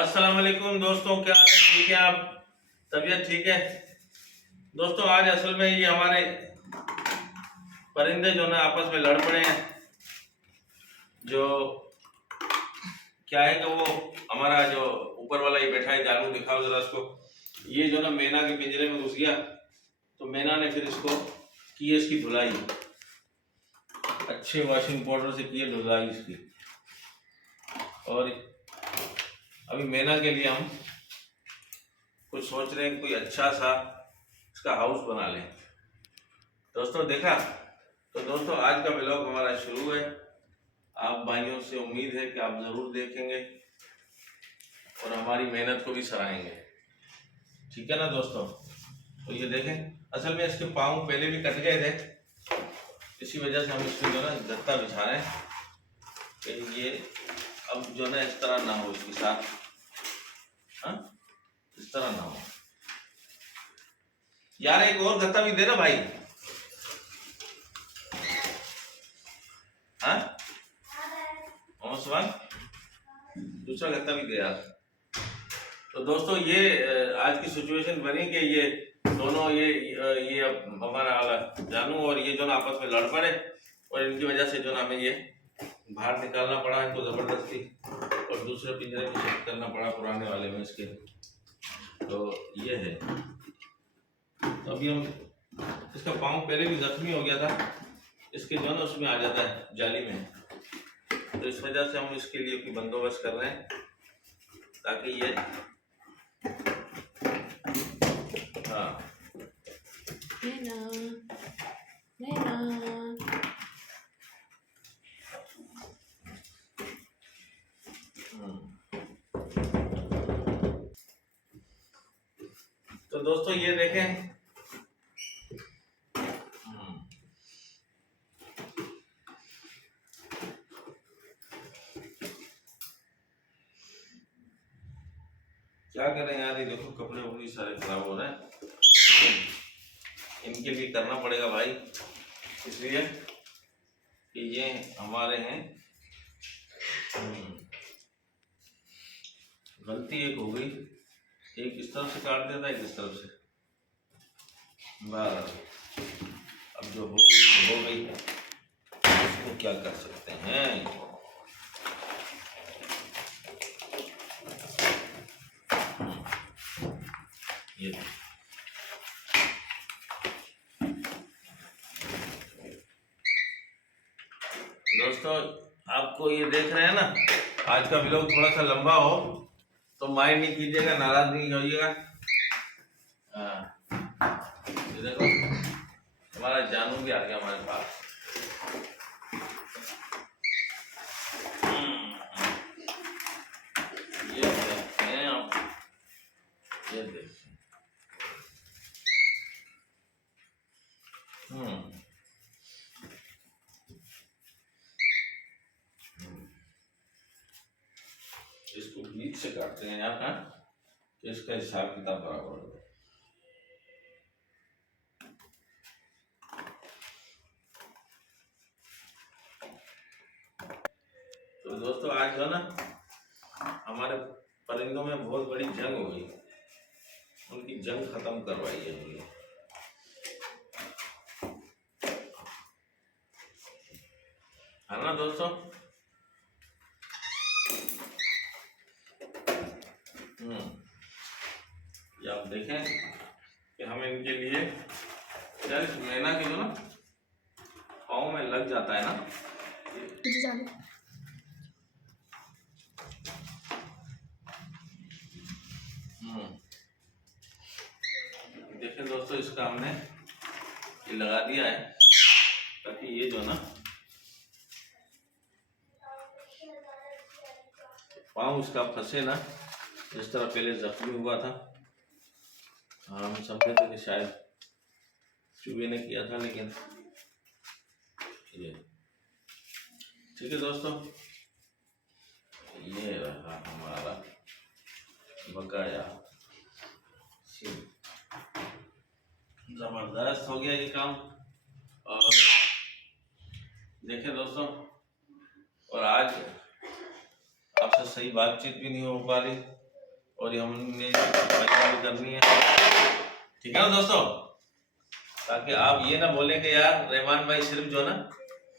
अस्सलाम वालेकुम दोस्तों, क्या हाल है? ठीक है आप? तबीयत ठीक है दोस्तों? आज असल में ये हमारे परिंदे जो ना आपस में लड़ पड़े हैं। जो क्या है कि वो हमारा जो ऊपर वाला ये बैठा है, जानू दिखाओ जरा उसको। ये जो ना मैना के पिंजरे में घुस गया, तो मैना ने फिर इसको की इसकी धुलाई, अच्छे वॉशिंग पाउडर से की धुलाई इसकी। और अभी मैना के लिए हम कुछ सोच रहे हैं, कोई अच्छा सा इसका हाउस बना लें। दोस्तों देखा, तो दोस्तों आज का व्लॉग हमारा शुरू है। आप भाइयों से उम्मीद है कि आप ज़रूर देखेंगे और हमारी मेहनत को भी सराहेंगे, ठीक है ना दोस्तों? तो ये देखें, असल में इसके पाँव पहले भी कट गए थे, इसी वजह से हम इसमें जो ना गत्ता बिछा रहे हैं कि ये अब जो ना इस तरह ना हो, इसके साथ इस तरह ना हो। यार एक और गत्ता भी दे ना भाई। हाँ दूसरा गत्ता भी दे यार। तो दोस्तों ये आज की सिचुएशन बनी कि ये दोनों ये अब हमारा जानू और ये जो ना आपस में लड़ पड़े, और इनकी वजह से जो ना हमें ये बाहर निकालना पड़ा इनको जबरदस्ती, और दूसरे पिंजरे में शिफ्ट करना पड़ा पुराने वाले में इसके। तो ये है, तो अभी हम इसका पाँव पहले भी जख्मी हो गया था, इसके जो ना उसमें आ जाता है जाली में, तो इस वजह से हम इसके लिए कोई बंदोबस्त कर रहे हैं ताकि ये तो दोस्तों ये देखें, क्या करें यार, ये देखो कपड़े वपड़े सारे खराब हो रहे हैं, इनके लिए करना पड़ेगा भाई, इसलिए कि ये हमारे हैं। गलती एक हो गई, एक इस तरफ से काट देता है, एक इस तरफ से, बस अब जो हो गई उसको क्या कर सकते हैं। ये दोस्तों आपको ये देख रहे हैं ना, आज का व्लॉग थोड़ा सा लंबा हो तो माइंड नहीं कीजिएगा, नाराज नहीं होइएगा। ये देखो हमारा जानू भी आ गया हमारे पास। ये देखते हैं आप, ये देखते इसको बीच से काटते हैं यार, कि इसका हिसाब किताब बराबर हो। तो दोस्तों आज जो ना हमारे परिंदों में बहुत बड़ी जंग हो गई, उनकी जंग खत्म करवाई है हमने, है ना दोस्तों? ये आप देखें कि हम इनके लिए यार, इस मैना के जो ना पाँव में लग जाता है ना, देखें दोस्तों, इसका हमने ये लगा दिया है ताकि ये जो ना पाँव इसका फंसे ना, जिस तरह पहले जख्मी हुआ था। हम समझे थे कि शायद चूहे ने किया था, लेकिन ये ठीक है दोस्तों। ये रहा हमारा बकाया, जबरदस्त हो गया ये काम। और देखें दोस्तों, और आज आपसे सही बातचीत भी नहीं हो पा रही, और ये हमने सफाई करनी है, ठीक है ना दोस्तों, ताकि आप ये ना बोलें कि यार रहमान भाई सिर्फ जो ना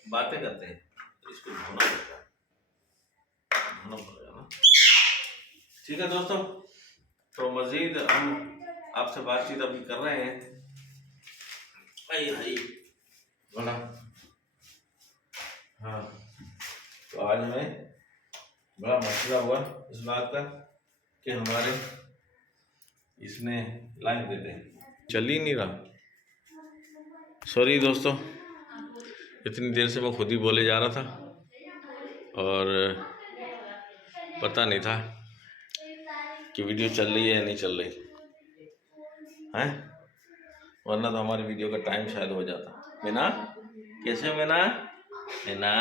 बातें करते हैं, तो इसको धोना पड़ेगा ना। ठीक है दोस्तों, तो मजीद हम आपसे बातचीत अभी कर रहे हैं। हाई बोला हाँ, तो आज हमें बड़ा मसला हुआ इस बात का कि हमारे इसने लाइन देते हैं, चल ही नहीं रहा। सॉरी दोस्तों, इतनी देर से मैं खुद ही बोले जा रहा था और पता नहीं था कि वीडियो चल रही है या नहीं चल रही है, वरना तो हमारी वीडियो का टाइम शायद हो जाता। मैना कैसे मैना मैना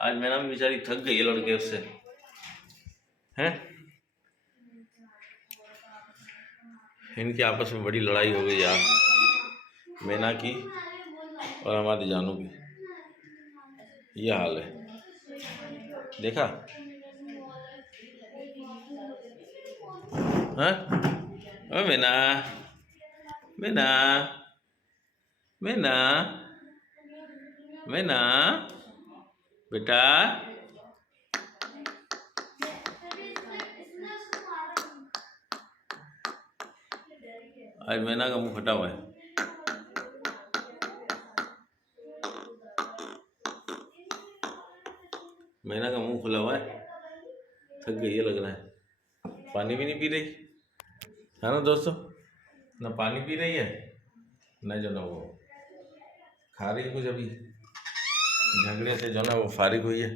आज मैना भी बेचारी थक गई है लड़के उससे, हैं इनकी आपस में बड़ी लड़ाई हो गई यार, मैना की और हमारी जानू की, ये हाल है। देखा हाँ, ओ मैना मैना मैना मैना बेटा, आज मैना का मुंह फटा हुआ है। मैना का मुंह खुला हुआ है, थक गई है लग रहा है, पानी भी नहीं पी रही है ना दोस्तों, ना पानी पी रही है ना जो ना वो खा रही है कुछ। अभी झगड़े से जो ना वो फारिग हुई है,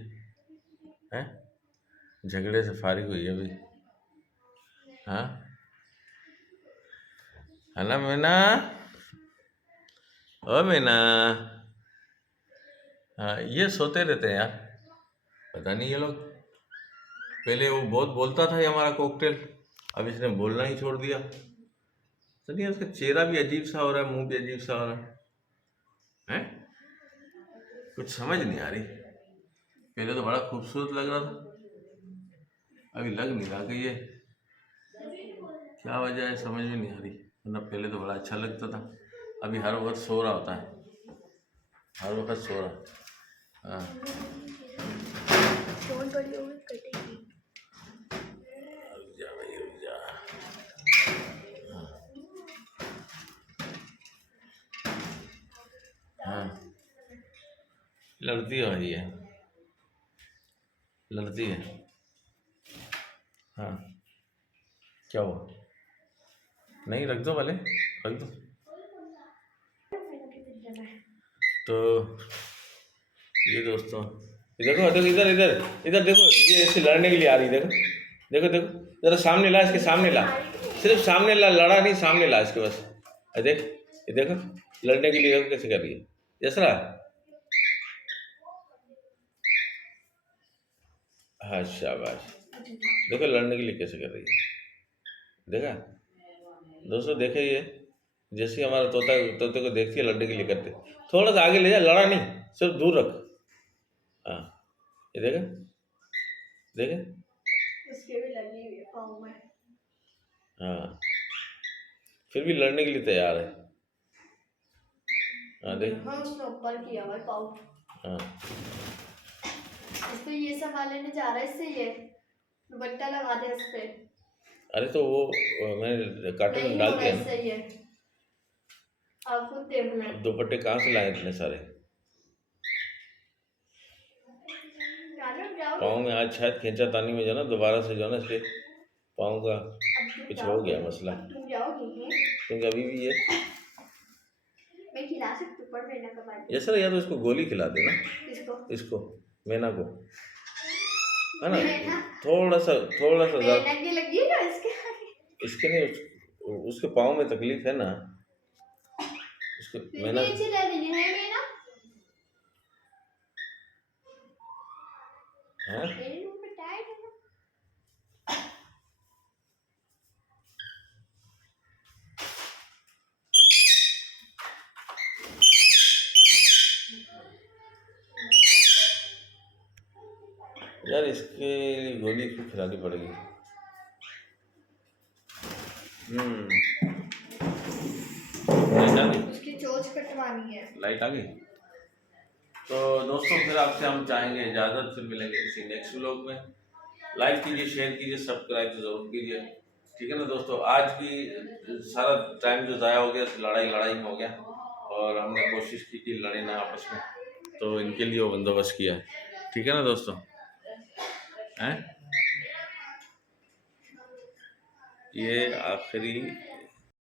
झगड़े से फारिग हुई है अभी, हाँ है ना मैना, ओ मैना। हाँ ये सोते रहते हैं यार, पता नहीं ये लोग, पहले वो बहुत बोलता था ये हमारा कॉकटेल, अब इसने बोलना ही छोड़ दिया। चलिए उसका चेहरा भी अजीब सा हो रहा है, मुंह भी अजीब सा हो रहा है, कुछ समझ नहीं आ रही। पहले तो बड़ा खूबसूरत लग रहा था, अभी लग नहीं रहा कि ये क्या वजह है, समझ में नहीं आ रही, वरना पहले तो बड़ा अच्छा लगता था। अभी हर वक्त सो रहा होता है, हर वक्त सो रहा। हाँ हाँ लड़ती है ये, लड़ती है। हाँ क्या हुआ, नहीं रख दो भले, रख दो। तो ये दोस्तों देखो देखो इधर इधर इधर देखो, ये ऐसे लड़ने के लिए आ रही, देखो देखो देखो जरा सामने ला, इसके सामने ला, सिर्फ सामने ला, लड़ा नहीं सामने ला इसके बस। देख ये देखो लड़ने के लिए देखो कैसे कर रही है जसरा। हाँ शाबाश, देखो लड़ने के लिए कैसे कर रही है, देखा दोस्तों, देखे ये जैसे हमारा तोता, तोते को देखती है लड़ने के लिए करते, थोड़ा सा आगे ले जा, लड़ा नहीं, सिर्फ दूर रख। हाँ ये देखा देखे, उसके भी लगी हुई है पाँव में। हाँ फिर भी लड़ने के लिए तैयार है। हाँ देख, हाँ उसने ऊपर किया हुआ है पाँव। हाँ इसको ये संभालने जा रहा है, इससे ये दुपट्टा लगा दे उस पे। अरे तो वो मैंने कार्टून में डाल दिया ना, ये आप खुद देख लें। अब दुपट्टे कहाँ से लाए इतने सारे, पाँव में आज शायद खींचातानी में जो ना दोबारा से जो ना इसके पाँव का कुछ हो गया मसला। क्योंकि अभी भी ये मैं खिला सकती हूँ पर मैना का पानी, ये सर या तो इसको गोली खिला देना, इसको मैना को, है ना, थोड़ा सा मैना की लगी है ना इसके नहीं, उसके पाँव में तकलीफ है ना, उसको मैना हाँ यार इसके लिए गोली क्यों खिलानी पड़ेगी। लाइट आ गई, उसकी चोंच कटवानी है। लाइट आ गई। तो दोस्तों फिर आपसे हम चाहेंगे इजाज़त, फिर मिलेंगे किसी नेक्स्ट व्लॉग में। लाइक कीजिए, शेयर कीजिए, सब्सक्राइब तो ज़रूर कीजिए, ठीक है ना दोस्तों। आज की सारा टाइम जो ज़ाया हो गया लड़ाई में हो गया, और हमने कोशिश की कि लड़े ना आपस में, तो इनके लिए वो बंदोबस्त किया है, ठीक है ना दोस्तों। हैं ये आखिरी